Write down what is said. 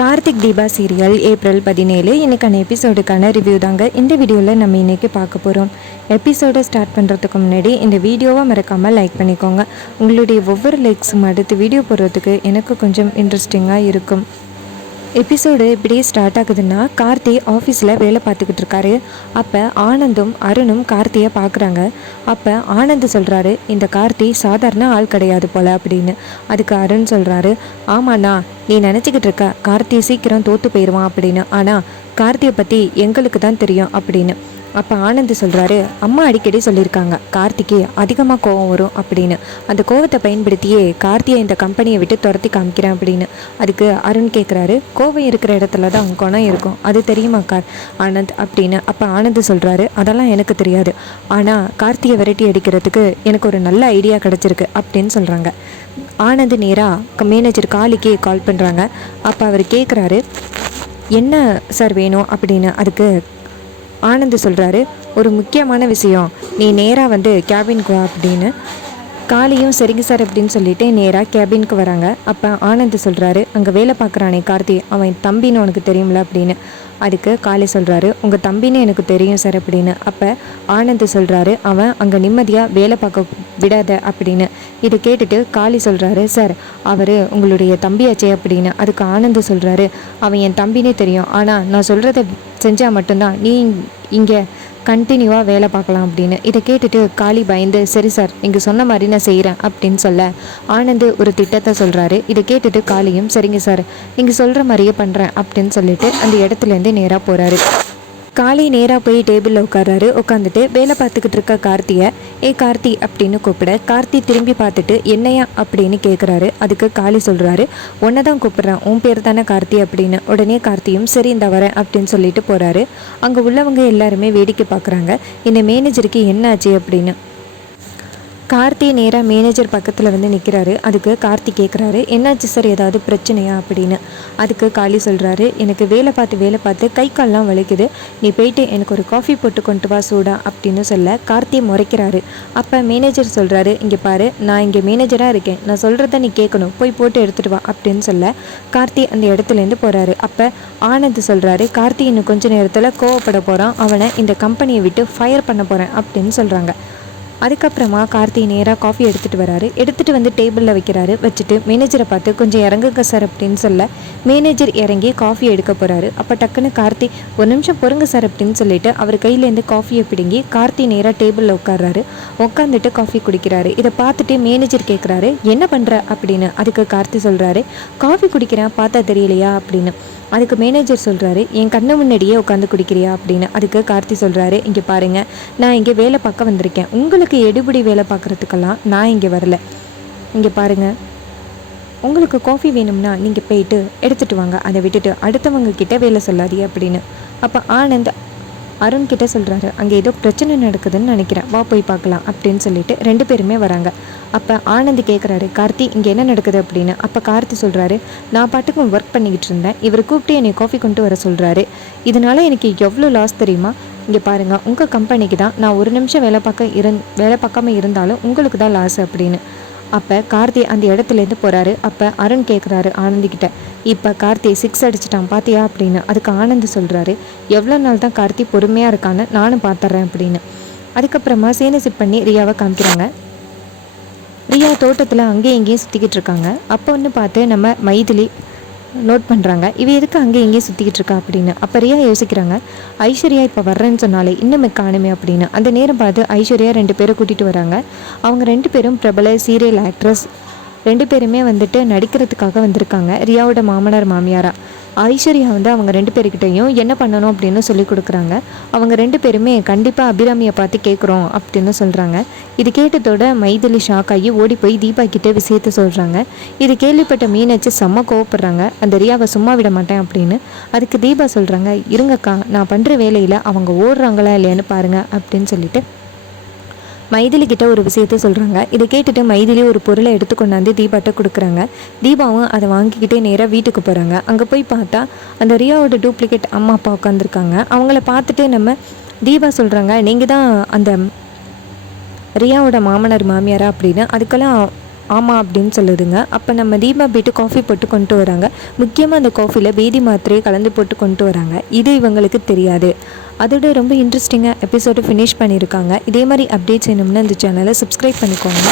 Karthik Deepa serial April 17 இன்றைக்கான எபிசோடுக்கான review தாங்க இந்த வீடியோவில் நம்ம இன்றைக்கி பார்க்க போகிறோம். எபிசோடை ஸ்டார்ட் பண்ணுறதுக்கு முன்னாடி இந்த வீடியோவை மறக்காமல் லைக் பண்ணிக்கோங்க. உங்களுடைய ஒவ்வொரு லைக்ஸும் அடுத்து வீடியோ போடுறதுக்கு எனக்கு கொஞ்சம் இன்ட்ரெஸ்டிங்காக இருக்கும். எபிசோடு இப்படியே ஸ்டார்ட் ஆகுதுன்னா, கார்த்தி ஆஃபீஸில் வேலை பார்த்துக்கிட்டு இருக்காரு. அப்போ ஆனந்தும் அருணும் கார்த்தியை பார்க்குறாங்க. அப்போ ஆனந்த் சொல்கிறாரு, இந்த கார்த்தி சாதாரண ஆள் கிடையாது போல் அப்படின்னு. அதுக்கு அருண் சொல்கிறாரு, ஆமாண்ணா, நீ நினச்சிக்கிட்டு இருக்க கார்த்தி சீக்கிரம் தோற்று போயிடுவான் அப்படின்னு. ஆனால் கார்த்தியை பற்றி எங்களுக்கு தான் தெரியும் அப்படின்னு. அப்போ ஆனந்த் சொல்கிறாரு, அம்மா அடிக்கடி சொல்லியிருக்காங்க கார்த்திக்கு அதிகமாக கோவம் வரும் அப்படின்னு. அந்த கோவத்தை பயன்படுத்தியே கார்த்தியை இந்த கம்பெனியை விட்டு துரத்தி காமிக்கிறேன் அப்படின்னு. அதுக்கு அருண் கேட்குறாரு, கோவம் இருக்கிற இடத்துல தான் குணம் இருக்கும், அது தெரியுமா ஆனந்த் அப்படின்னு. அப்போ ஆனந்த் சொல்கிறாரு, அதெல்லாம் எனக்கு தெரியாது, ஆனால் கார்த்தியை விரட்டி அடிக்கிறதுக்கு எனக்கு ஒரு நல்ல ஐடியா கிடச்சிருக்கு அப்படின்னு சொல்கிறாங்க. ஆனந்த் நேராக மேனேஜர் காளிக்கு கால் பண்ணுறாங்க. அப்போ அவர் கேட்குறாரு, என்ன சார் வேணும் அப்படின்னு. அதுக்கு ஆனந்த் சொல்கிறாரு, ஒரு முக்கியமான விஷயம், நீ நேராக வந்து கேபினுக்கு வா அப்படின்னு. காளியும் சரிங்க சார் அப்படின்னு சொல்லிட்டு நேராக கேபினுக்கு வராங்க. அப்போ ஆனந்த் சொல்கிறாரு, அங்கே வேலை பார்க்குறானே கார்த்தி, அவன் தம்பின்னு உனக்கு தெரியும்ல அப்படின்னு. அதுக்கு காளி சொல்கிறாரு, உங்கள் தம்பின்னு எனக்கு தெரியும் சார் அப்படின்னு. அப்போ ஆனந்த் சொல்கிறாரு, அவன் அங்கே நிம்மதியாக வேலை பார்க்க விடாத அப்படின்னு. இதை கேட்டுட்டு காளி சொல்கிறாரு, சார் அவர் உங்களுடைய தம்பியாச்சே அப்படின்னு. அதுக்கு ஆனந்த் சொல்கிறாரு, அவன் என் தம்பினே தெரியும், ஆனால் நான் சொல்கிறத செஞ்சால் மட்டும்தான் நீ இங்கே கண்டினியூவாக வேலை பார்க்கலாம் அப்படின்னு. இதை கேட்டுட்டு காளி பயந்து, சரி சார், நீங்கள் சொன்ன மாதிரி நான் செய்கிறேன் அப்படின்னு சொல்ல ஆனந்த் ஒரு திட்டத்தை சொல்கிறாரு. இதை கேட்டுட்டு காளியும் சரிங்க சார், நீங்கள் சொல்கிற மாதிரியே பண்ணுறேன் அப்படின்னு சொல்லிட்டு அந்த இடத்துலேருந்து நேராக போகிறாரு. காளி நேராக போய் டேபிளில் உட்கார்றாரு. உட்காந்துட்டு வேலை பார்த்துக்கிட்டு இருக்க கார்த்தியை ஏ கார்த்தி அப்படின்னு கூப்பிட, கார்த்தி திரும்பி பார்த்துட்டு என்னையா அப்படின்னு கேட்குறாரு. அதுக்கு காளி சொல்கிறாரு, உன்னை தான் கூப்பிட்றேன், உன் பேர் தானே கார்த்தி அப்படின்னு. உடனே கார்த்தியும் சரி இந்த வரேன் அப்படின்னு சொல்லிட்டு போகிறாரு. அங்கே உள்ளவங்க எல்லாருமே வேடிக்கை பார்க்குறாங்க. இந்த மேனேஜருக்கு என்ன ஆச்சு அப்படின்னு. கார்த்தி நேராக மேனேஜர் பக்கத்தில் வந்து நிற்கிறாரு. அதுக்கு கார்த்தி கேட்குறாரு, என்னாச்சு சார், ஏதாவது பிரச்சனையா அப்படின்னு. அதுக்கு காளி சொல்கிறாரு, எனக்கு வேலை பார்த்து கை கால்லாம் வலிக்குது, நீ போயிட்டு எனக்கு ஒரு காஃபி போட்டு கொண்டு வா சூடா அப்படின்னு சொல்ல கார்த்தி முறைக்கிறாரு. அப்போ மேனேஜர் சொல்கிறாரு, இங்கே பாரு, நான் இங்கே மேனேஜராக இருக்கேன், நான் சொல்கிறத நீ கேட்கணும், போய் போட்டு எடுத்துகிட்டு வா அப்படின்னு சொல்ல கார்த்தி அந்த இடத்துலேருந்து போகிறாரு. அப்போ ஆனந்த் சொல்கிறாரு, கார்த்தி இன்னும் கொஞ்சம் நேரத்தில் கோவப்பட போகிறான், அவனை இந்த கம்பெனியை விட்டு ஃபயர் பண்ண போகிறேன் அப்படின்னு சொல்கிறாங்க. அதுக்கப்புறமா கார்த்தி நேராக காஃபி எடுத்துகிட்டு வராரு. எடுத்துகிட்டு வந்து டேபிளில் வைக்கிறாரு. வச்சுட்டு மேனேஜரை பார்த்து கொஞ்சம் இறங்குங்க சார் அப்படின்னு சொல்ல மேனேஜர் இறங்கி காஃபி எடுக்க போகிறாரு. அப்போ டக்குன்னு கார்த்தி ஒரு நிமிஷம் பொறுங்க சார் அப்படின்னு சொல்லிட்டு அவர் கையிலேருந்து காஃபியை பிடுங்கி கார்த்தி நேராக டேபிளில் உட்கார்றாரு. உட்காந்துட்டு காஃபி குடிக்கிறாரு. இதை பார்த்துட்டு மேனேஜர் கேட்குறாரு, என்ன பண்ணுற அப்படின்னு. அதுக்கு கார்த்தி சொல்கிறாரு, காஃபி குடிக்கிறேன், பார்த்தா தெரியலையா அப்படின்னு. அதுக்கு மேனேஜர் சொல்கிறாரு, என் கண்ணு முன்னாடியே உட்காந்து குடிக்கிறியா அப்படின்னு. அதுக்கு கார்த்தி சொல்கிறாரு, இங்கே பாருங்கள், நான் இங்கே வேலை பார்க்க வந்திருக்கேன், உங்களுக்கு எடுபடி வேலை பார்க்குறதுக்கெல்லாம் நான் இங்கே வரல. இங்கே பாருங்கள், உங்களுக்கு காஃபி வேணும்னா நீங்கள் போயிட்டு எடுத்துகிட்டு வாங்க, அதை விட்டுட்டு அடுத்தவங்க கிட்டே வேலை சொல்லாதீங்க அப்படின்னு. அப்போ ஆனந்த் அருண் கிட்டே சொல்கிறாரு, அங்கே ஏதோ பிரச்சனை நடக்குதுன்னு நினைக்கிறேன், வா போய் பார்க்கலாம் அப்படின்னு சொல்லிட்டு ரெண்டு பேருமே வராங்க. அப்போ ஆனந்த் கேட்குறாரு, கார்த்தி இங்கே என்ன நடக்குது அப்படின்னு. அப்போ கார்த்தி சொல்கிறாரு, நான் பாட்டுக்கு ஒர்க் பண்ணிக்கிட்டு இருந்தேன், இவர் கூப்பிட்டு என்னை காஃபி கொண்டு வர சொல்கிறாரு, இதனால் எனக்கு எவ்வளோ லாஸ் தெரியுமா. இங்கே பாருங்கள், உங்கள் கம்பெனிக்கு தான் நான் ஒரு நிமிஷம் வேலை பார்க்காம இருந்தாலும் உங்களுக்கு தான் லாஸ் அப்படின்னு. அப்போ கார்த்தி அந்த இடத்துலேருந்து போகிறாரு. அப்போ அருண் கேட்குறாரு ஆனந்திக்கிட்ட, இப்போ கார்த்தி 6 அடிச்சிட்டான் பார்த்தியா அப்படின்னு. அதுக்கு ஆனந்த் சொல்கிறாரு, எவ்வளோ நாள் தான் கார்த்தி பொறுமையாக இருக்கான்னு நானும் பார்த்துட்றேன் அப்படின்னு. அதுக்கப்புறமா சேனை சிட் பண்ணி ரியாவை காமிக்கிறாங்க. ரியா தோட்டத்தில் அங்கேயும் இங்கேயும் சுற்றிக்கிட்டு இருக்காங்க. அப்போ ஒன்று பார்த்து நம்ம மைதிலி நோட் பண்ணுறாங்க, இவ எதுக்கு அங்கேயும் இங்கேயும் சுற்றிக்கிட்டு இருக்கா அப்படின்னு. அப்போ ரியா யோசிக்கிறாங்க, ஐஸ்வர்யா இப்போ வர்றேன்னு சொன்னாலே இன்னும் காணுமே அப்படின்னு. அந்த நேரம் பார்த்து ஐஸ்வர்யா 2 பேரை கூட்டிகிட்டு வராங்க. அவங்க 2 பேரும் பிரபல சீரியல் ஆக்ட்ரஸ். 2 பேருமே வந்துட்டு நடிக்கிறதுக்காக வந்திருக்காங்க. ரியாவோட மாமனார் மாமியாரா. ஐஸ்வர்யா வந்து அவங்க 2 பேர்கிட்டையும் என்ன பண்ணணும் அப்படின்னு சொல்லி கொடுக்குறாங்க. அவங்க 2 பேருமே கண்டிப்பாக அபிராமியை பார்த்து கேட்குறோம் அப்படின்னு சொல்கிறாங்க. இது கேட்டதோட மைதிலி ஷாக் ஆகி ஓடி போய் தீபா கிட்டே விஷயத்த சொல்கிறாங்க. இது கேள்விப்பட்ட மீனாட்சி செம்ம கோவப்படுறாங்க, அந்த ரியாவை சும்மா விட மாட்டேன் அப்படின்னு. அதுக்கு தீபா சொல்கிறாங்க, இருங்கக்கா, நான் பண்ணுற வேலையில் அவங்க ஓடுறாங்களா இல்லையான்னு பாருங்கள் அப்படின்னு சொல்லிட்டு மைதிலி கிட்ட ஒரு விஷயத்த சொல்கிறாங்க. இதை கேட்டுட்டு மைதிலி ஒரு பொருளை எடுத்து கொண்டாந்து தீபாட்ட கொடுக்குறாங்க. தீபாவும் அதை வாங்கிக்கிட்டே நேராக வீட்டுக்கு போகிறாங்க. அங்கே போய் பார்த்தா அந்த ரியாவோட டூப்ளிகேட் அம்மா அப்பா உட்காந்துருக்காங்க. அவங்கள பார்த்துட்டு நம்ம தீபா சொல்கிறாங்க, நீங்கள் தான் அந்த ரியாவோட மாமனார் மாமியாரா அப்படின்னு. அதுக்கெல்லாம் ஆமாம் அப்படின்னு சொல்லுதுங்க. அப்போ நம்ம தீபா போய்ட்டு காஃபி போட்டு கொண்டு வராங்க. முக்கியமாக அந்த காஃபியில் பேதி மாத்திரையை கலந்து போட்டு கொண்டு வராங்க. இது இவங்களுக்கு தெரியாது. அதோட ரொம்ப இன்ட்ரெஸ்டிங்காக எபிசோடு ஃபினிஷ் பண்ணியிருக்காங்க. இதே மாதிரி அப்டேட்ஸ் வேணும்னா இந்த சேனலை சப்ஸ்கிரைப் பண்ணிக்கோங்க.